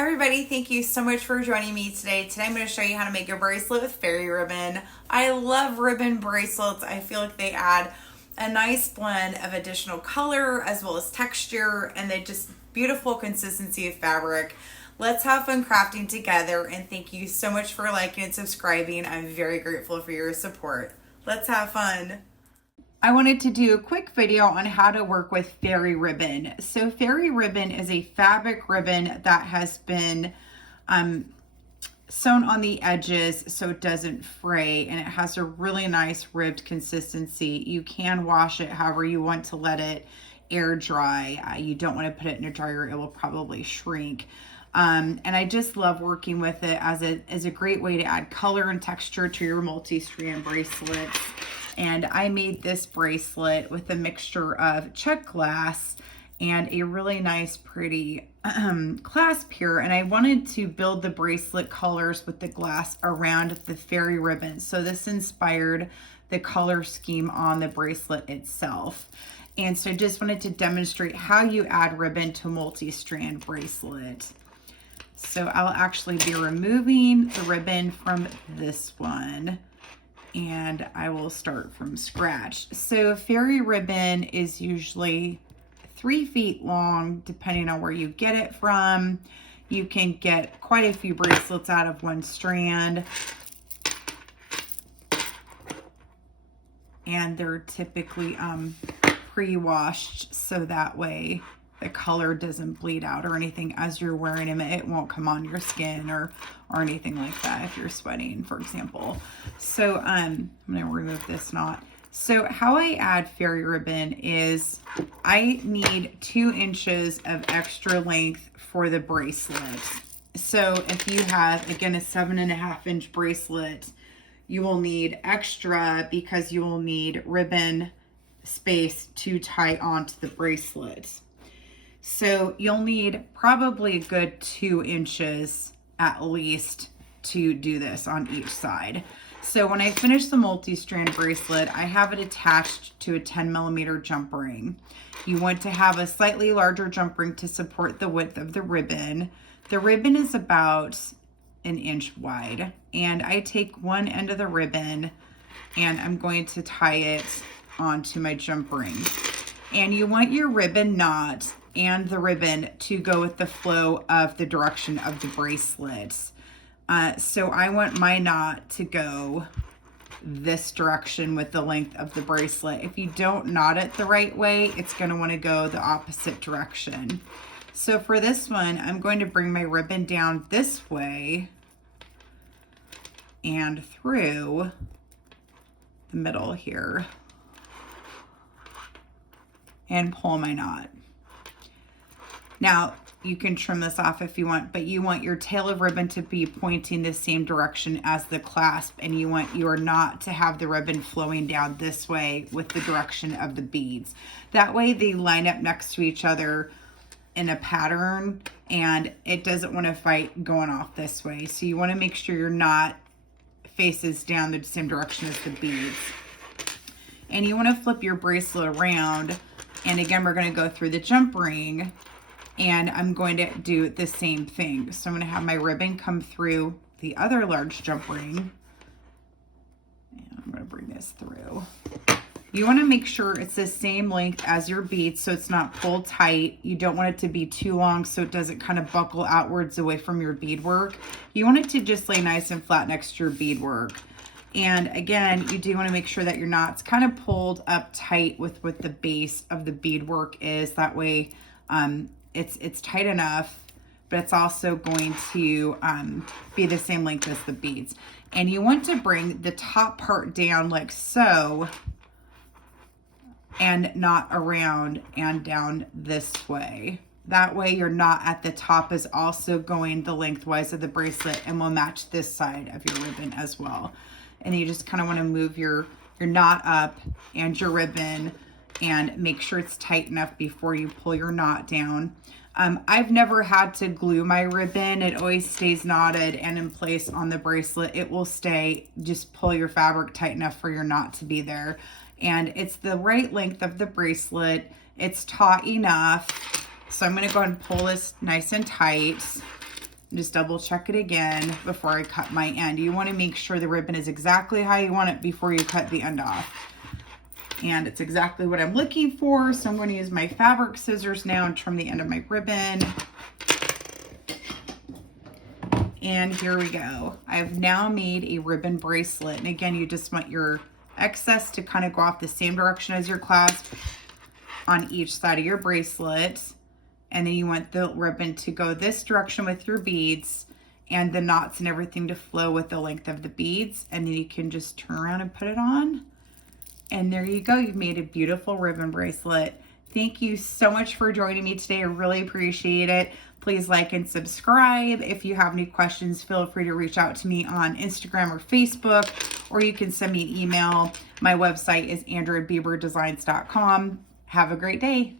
Everybody, thank you so much for joining me today. Today I'm going to show you how to make a bracelet with fairy ribbon. I love ribbon bracelets. I feel like they add a nice blend of additional color as well as texture, and they just beautiful consistency of fabric. Let's have fun crafting together, and thank you so much for liking and subscribing. I'm very grateful for your support. Let's have fun. I wanted to do a quick video on how to work with fairy ribbon. So fairy ribbon is a fabric ribbon that has been sewn on the edges so it doesn't fray, and it has a really nice ribbed consistency. You can wash it however you want to let it air dry. You don't want to put it in a dryer, it will probably shrink. And I just love working with it as a great way to add color and texture to your multi-strand bracelets. And I made this bracelet with a mixture of check glass and a really nice pretty clasp here. And I wanted to build the bracelet colors with the glass around the fairy ribbon. So this inspired the color scheme on the bracelet itself. And so I just wanted to demonstrate how you add ribbon to a multi-strand bracelet. So I'll actually be removing the ribbon from this one, and I will start from scratch. So fairy ribbon is usually 3 feet long, depending on where you get it from. You can get quite a few bracelets out of one strand. And they're typically pre-washed, so that way the color doesn't bleed out or anything as you're wearing them. It won't come on your skin or anything like that if you're sweating, for example. So I'm gonna remove this knot. So how I add fairy ribbon is I need 2 inches of extra length for the bracelet. So if you have, again, a 7.5-inch bracelet, you will need extra because you will need ribbon space to tie onto the bracelet. So you'll need probably a good 2 inches at least to do this on each side. So when I finish the multi-strand bracelet, I have it attached to a 10mm jump ring. You want to have a slightly larger jump ring to support the width of the ribbon. The ribbon is about 1 inch wide, and I take one end of the ribbon and I'm going to tie it onto my jump ring. And you want your ribbon knot and the ribbon to go with the flow of the direction of the bracelets. So I want my knot to go this direction with the length of the bracelet. If you don't knot it the right way, it's going to want to go the opposite direction. So for this one, I'm going to bring my ribbon down this way and through the middle here and pull my knot. Now, you can trim this off if you want, but you want your tail of ribbon to be pointing the same direction as the clasp, and you want your knot to have the ribbon flowing down this way with the direction of the beads. That way they line up next to each other in a pattern, and it doesn't want to fight going off this way. So you want to make sure your knot faces down the same direction as the beads. And you want to flip your bracelet around, and again, we're going to go through the jump ring, and I'm going to do the same thing. So I'm going to have my ribbon come through the other large jump ring, and I'm going to bring this through. You want to make sure it's the same length as your beads so it's not pulled tight. You don't want it to be too long so it doesn't kind of buckle outwards away from your beadwork. You want it to just lay nice and flat next to your beadwork. And again, you do want to make sure that your knot's kind of pulled up tight with what the base of the beadwork is. That way it's tight enough, but it's also going to be the same length as the beads. And you want to bring the top part down like so, and knot around and down this way. That way your knot at the top is also going the lengthwise of the bracelet and will match this side of your ribbon as well. And you just kind of want to move your knot up and your ribbon and make sure it's tight enough before you pull your knot down. I've never had to glue my ribbon. It always stays knotted and in place on the bracelet. It will stay. Just pull your fabric tight enough for your knot to be there. And it's the right length of the bracelet. It's taut enough. So I'm going to go ahead and pull this nice and tight. Just double check it again before I cut my end. You want to make sure the ribbon is exactly how you want it before you cut the end off. And it's exactly what I'm looking for. So I'm going to use my fabric scissors now and trim the end of my ribbon. And here we go. I've now made a ribbon bracelet. And again, you just want your excess to kind of go off the same direction as your clasp on each side of your bracelet. And then you want the ribbon to go this direction with your beads and the knots and everything to flow with the length of the beads. And then you can just turn around and put it on. And there you go. You've made a beautiful ribbon bracelet. Thank you so much for joining me today. I really appreciate it. Please like and subscribe. If you have any questions, feel free to reach out to me on Instagram or Facebook, or you can send me an email. My website is andriabieberdesigns.com. Have a great day.